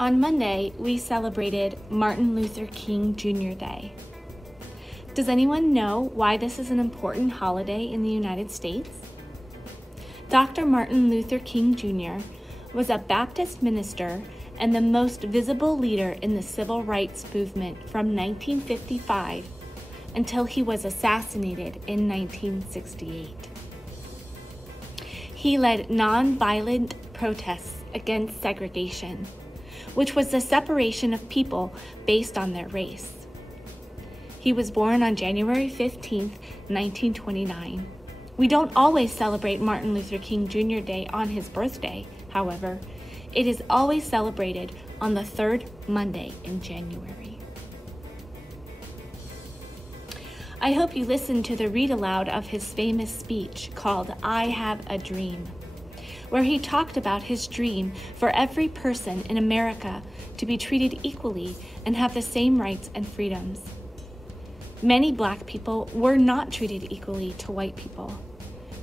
On Monday, we celebrated Martin Luther King Jr. Day. Does anyone know why this is an important holiday in the United States? Dr. Martin Luther King Jr. was a Baptist minister and the most visible leader in the civil rights movement from 1955 until he was assassinated in 1968. He led nonviolent protests against segregation, which was the separation of people based on their race. He was born on January 15, 1929. We don't always celebrate Martin Luther King Jr. Day on his birthday, however. It is always celebrated on the third Monday in January. I hope you listened to the read aloud of his famous speech called "I Have a Dream," where he talked about his dream for every person in America to be treated equally and have the same rights and freedoms. Many Black people were not treated equally to white people.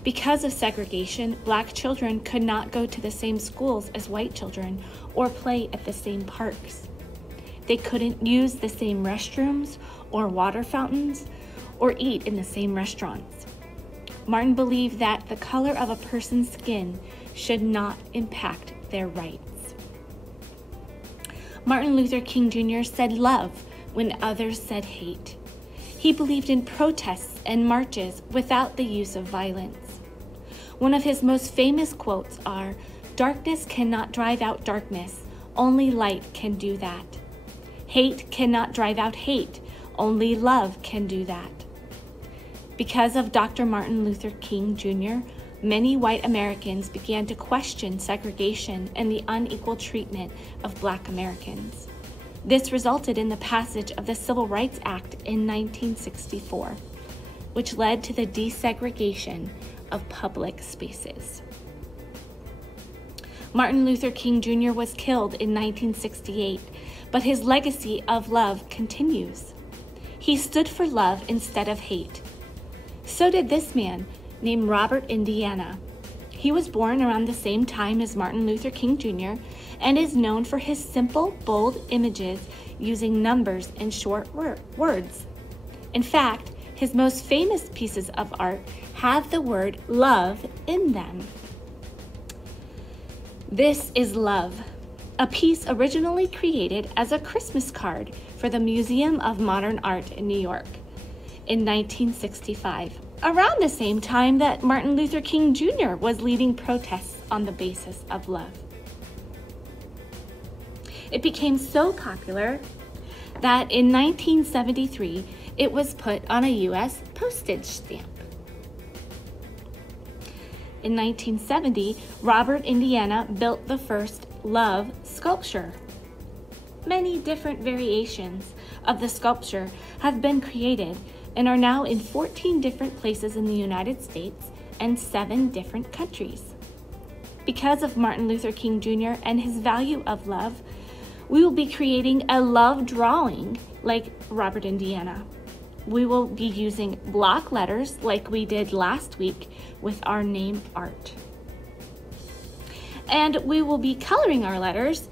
Because of segregation, Black children could not go to the same schools as white children or play at the same parks. They couldn't use the same restrooms or water fountains or eat in the same restaurants. Martin believed that the color of a person's skin should not impact their rights. Martin Luther King Jr. said love when others said hate. He believed in protests and marches without the use of violence. One of his most famous quotes are, "Darkness cannot drive out darkness, only light can do that. Hate cannot drive out hate, only love can do that." Because of Dr. Martin Luther King Jr., many white Americans began to question segregation and the unequal treatment of Black Americans. This resulted in the passage of the Civil Rights Act in 1964, which led to the desegregation of public spaces. Martin Luther King Jr. was killed in 1968, but his legacy of love continues. He stood for love instead of hate. So did this man named Robert Indiana. He was born around the same time as Martin Luther King Jr. and is known for his simple, bold images using numbers and short words. In fact, his most famous pieces of art have the word love in them. This is Love, a piece originally created as a Christmas card for the Museum of Modern Art in New York in 1965, around the same time that Martin Luther King Jr. was leading protests on the basis of love. It became so popular that in 1973, it was put on a U.S. postage stamp. In 1970, Robert Indiana built the first love sculpture. Many different variations of the sculpture have been created and are now in 14 different places in the United States and 7 different countries. Because of Martin Luther King Jr. and his value of love, we will be creating a love drawing like Robert Indiana. We will be using block letters like we did last week with our name art. And we will be coloring our letters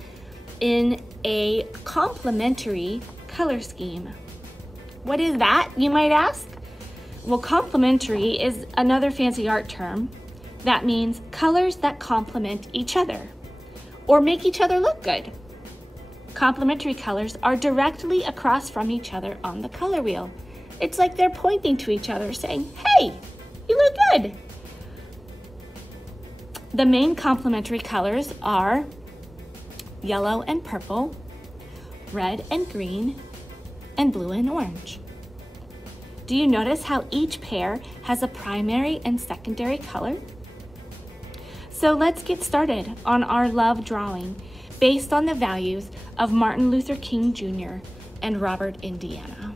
in a complementary color scheme. What is that, you might ask? Well, complementary is another fancy art term that means colors that complement each other or make each other look good. Complementary colors are directly across from each other on the color wheel. It's like they're pointing to each other saying, "Hey, you look good." The main complementary colors are yellow and purple, red and green, and blue and orange. Do you notice how each pair has a primary and secondary color? So let's get started on our love drawing based on the values of Martin Luther King Jr. and Robert Indiana.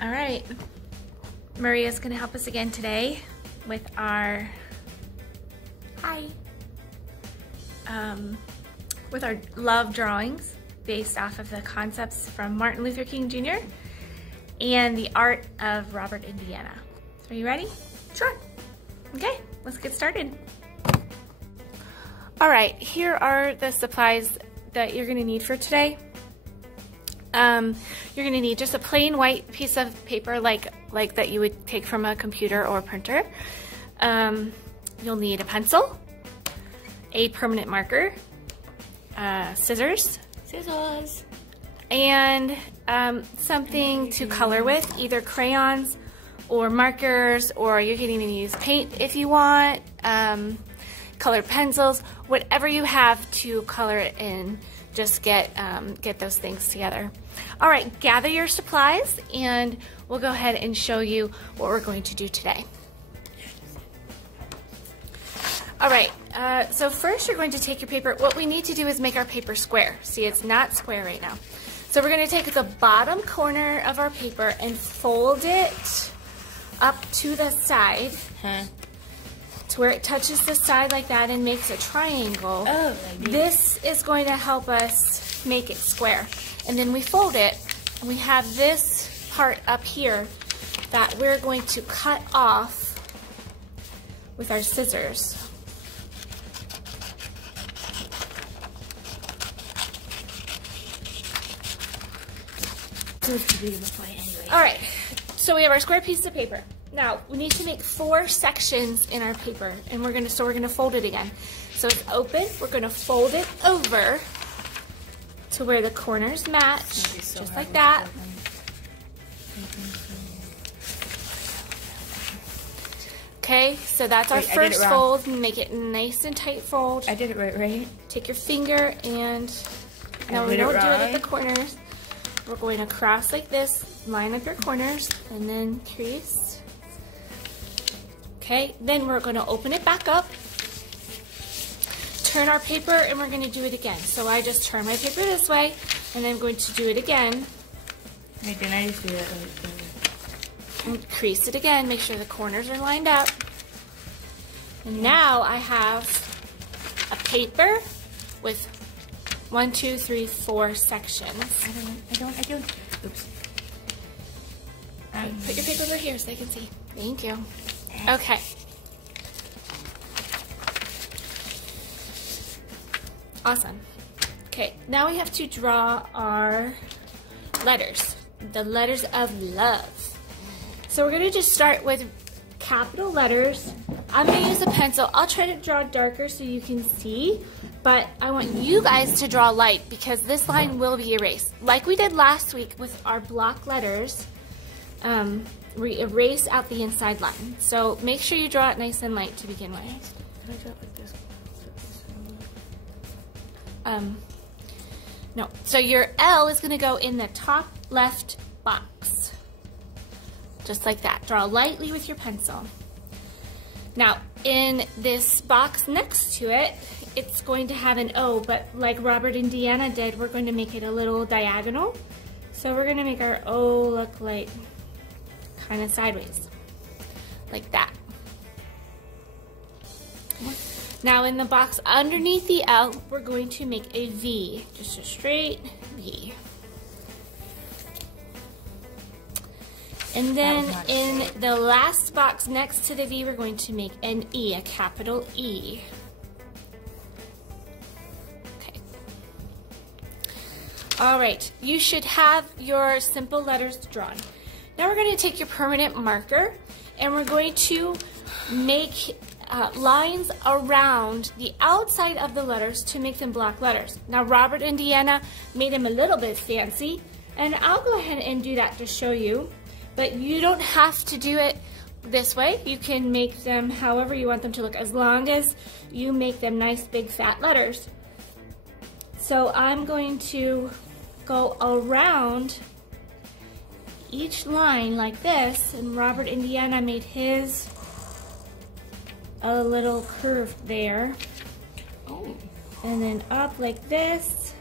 All right, Maria's gonna help us again today with our with our love drawings based off of the concepts from Martin Luther King Jr. and the art of Robert Indiana. So are you ready? Sure. Okay, let's get started. All right, here are the supplies that you're gonna need for today. You're gonna need just a plain white piece of paper like that you would take from a computer or a printer. You'll need a pencil, a permanent marker, scissors, and something to color with, either crayons or markers, or you can even use paint if you want, colored pencils, whatever you have to color it in. Just get those things together. All right, gather your supplies and we'll go ahead and show you what we're going to do today. All right, so first you're going to take your paper. What we need to do is make our paper square. See, it's not square right now. So we're going to take the bottom corner of our paper and fold it up to the side. To where it touches the side like that and makes a triangle. Oh, this is going to help us make it square. And then we fold it, and we have this part up here that we're going to cut off with our scissors. All right, so we have our square piece of paper. Now, we need to make 4 sections in our paper, and we're gonna fold it again. So it's open, we're gonna fold it over to where the corners match, just like that. Okay, so that's our first fold. Make it nice and tight fold. I did it right? Take your finger and, no, we don't do it at the corners. We're going to cross like this, line up your corners, and then crease. Okay, then we're going to open it back up, turn our paper, and we're going to do it again. So I just turn my paper this way, and I'm going to do it again. Wait, didn't I just do that? And crease it again, make sure the corners are lined up. And now I have a paper with 1, 2, 3, 4 sections. I don't. Oops. Put your paper over here so they can see. Thank you. Okay. Awesome. Okay, now we have to draw our letters, the letters of love. So we're going to just start with capital letters. I'm going to use a pencil. I'll try to draw darker so you can see, but I want you guys to draw light because this line will be erased. Like we did last week with our block letters, we erase out the inside line. So make sure you draw it nice and light to begin with. Can I draw it like this? No. So your L is going to go in the top left box. Just like that. Draw lightly with your pencil. Now, in this box next to it, it's going to have an O, but like Robert Indiana did, we're going to make it a little diagonal. So we're going to make our O look like kind of sideways, like that. Now in the box underneath the L, we're going to make a V, just a straight V. And then in the last box next to the V, we're going to make an E, a capital E. Okay. All right, you should have your simple letters drawn. Now we're going to take your permanent marker and we're going to make lines around the outside of the letters to make them block letters. Now Robert Indiana made them a little bit fancy, and I'll go ahead and do that to show you, but you don't have to do it this way. You can make them however you want them to look, as long as you make them nice big fat letters. So I'm going to go around each line like this, and Robert Indiana made his a little curve there. Oh. And then up like this,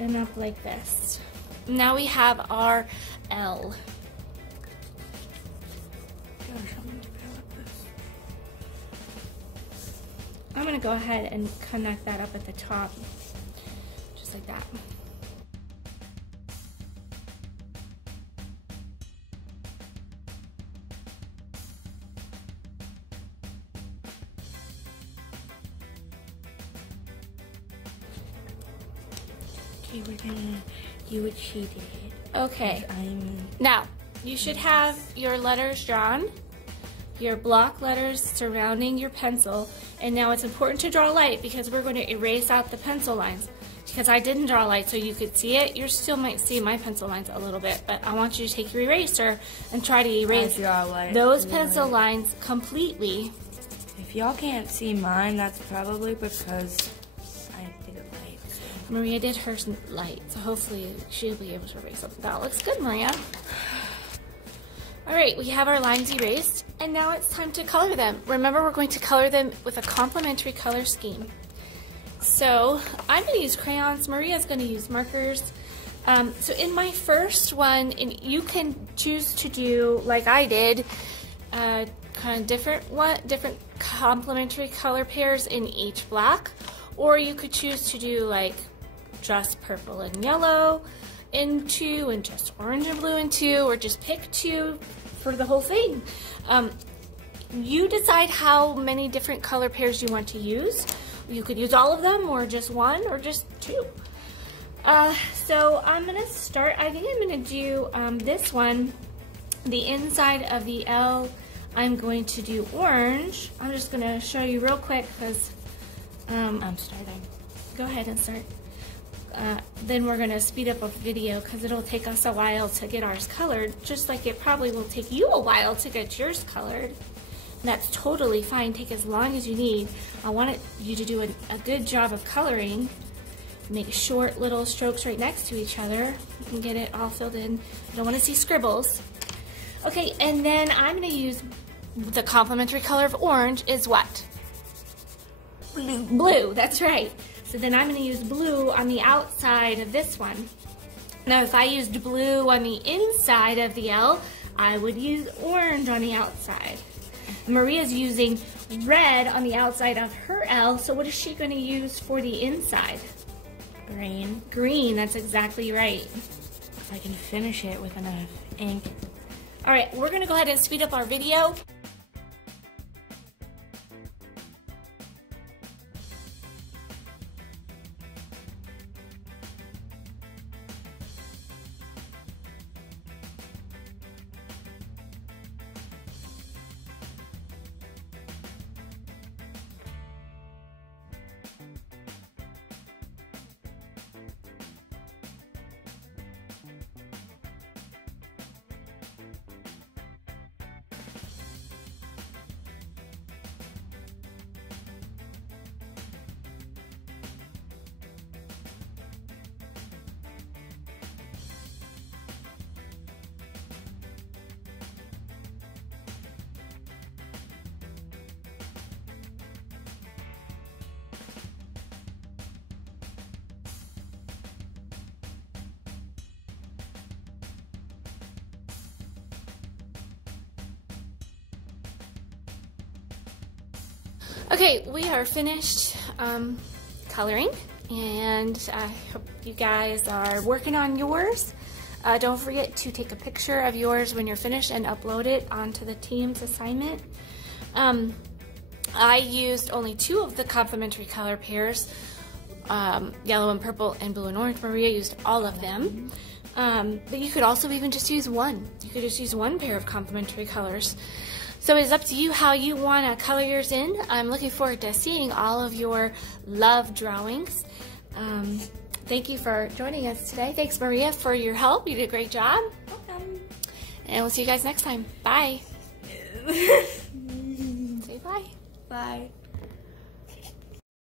and up like this. Now we have our L. I'm going to go ahead and connect that up at the top, just like that. Okay, we're gonna do what she did. Okay. Now, you should have your letters drawn, your block letters surrounding your pencil, and now it's important to draw light because we're going to erase out the pencil lines. Because I didn't draw light so you could see it, you still might see my pencil lines a little bit, but I want you to take your eraser and try to erase those pencil lines completely. If y'all can't see mine, that's probably because I did it light. So. Maria did hers light, so hopefully she'll be able to erase them. That looks good, Maria. Alright, we have our lines erased, and now it's time to color them. Remember, we're going to color them with a complementary color scheme. So, I'm going to use crayons, Maria's going to use markers. So in my first one, and you can choose to do, like I did, kind of different complementary color pairs in each block, or you could choose to do like just purple and yellow in two, and just orange and blue in two, or just pick two for the whole thing. You decide how many different color pairs you want to use. You could use all of them, or just one, or just two. So I'm gonna start, I think I'm gonna do this one, the inside of the L, I'm going to do orange. I'm just gonna show you real quick because I'm starting. Go ahead and start. Then we're gonna speed up a video because it'll take us a while to get ours colored, just like it probably will take you a while to get yours colored. That's totally fine. Take as long as you need. I want you to do a good job of coloring. Make short little strokes right next to each other. You can get it all filled in. I don't want to see scribbles. Okay, and then I'm going to use the complementary color of orange is what? Blue. Blue, that's right. So then I'm going to use blue on the outside of this one. Now if I used blue on the inside of the L, I would use orange on the outside. Maria's using red on the outside of her L, so what is she going to use for the inside? Green. Green, that's exactly right. If I can finish it with enough ink. Alright, we're going to go ahead and speed up our video. Okay, we are finished coloring, and I hope you guys are working on yours. Don't forget to take a picture of yours when you're finished and upload it onto the team's assignment. I used only 2 of the complementary color pairs, yellow and purple and blue and orange. Maria used all of them. But you could also even just use one. You could just use one pair of complementary colors. So it's up to you how you want to color yours in. I'm looking forward to seeing all of your love drawings. Thank you for joining us today. Thanks, Maria, for your help. You did a great job. Welcome. And we'll see you guys next time. Bye. Say bye. Bye.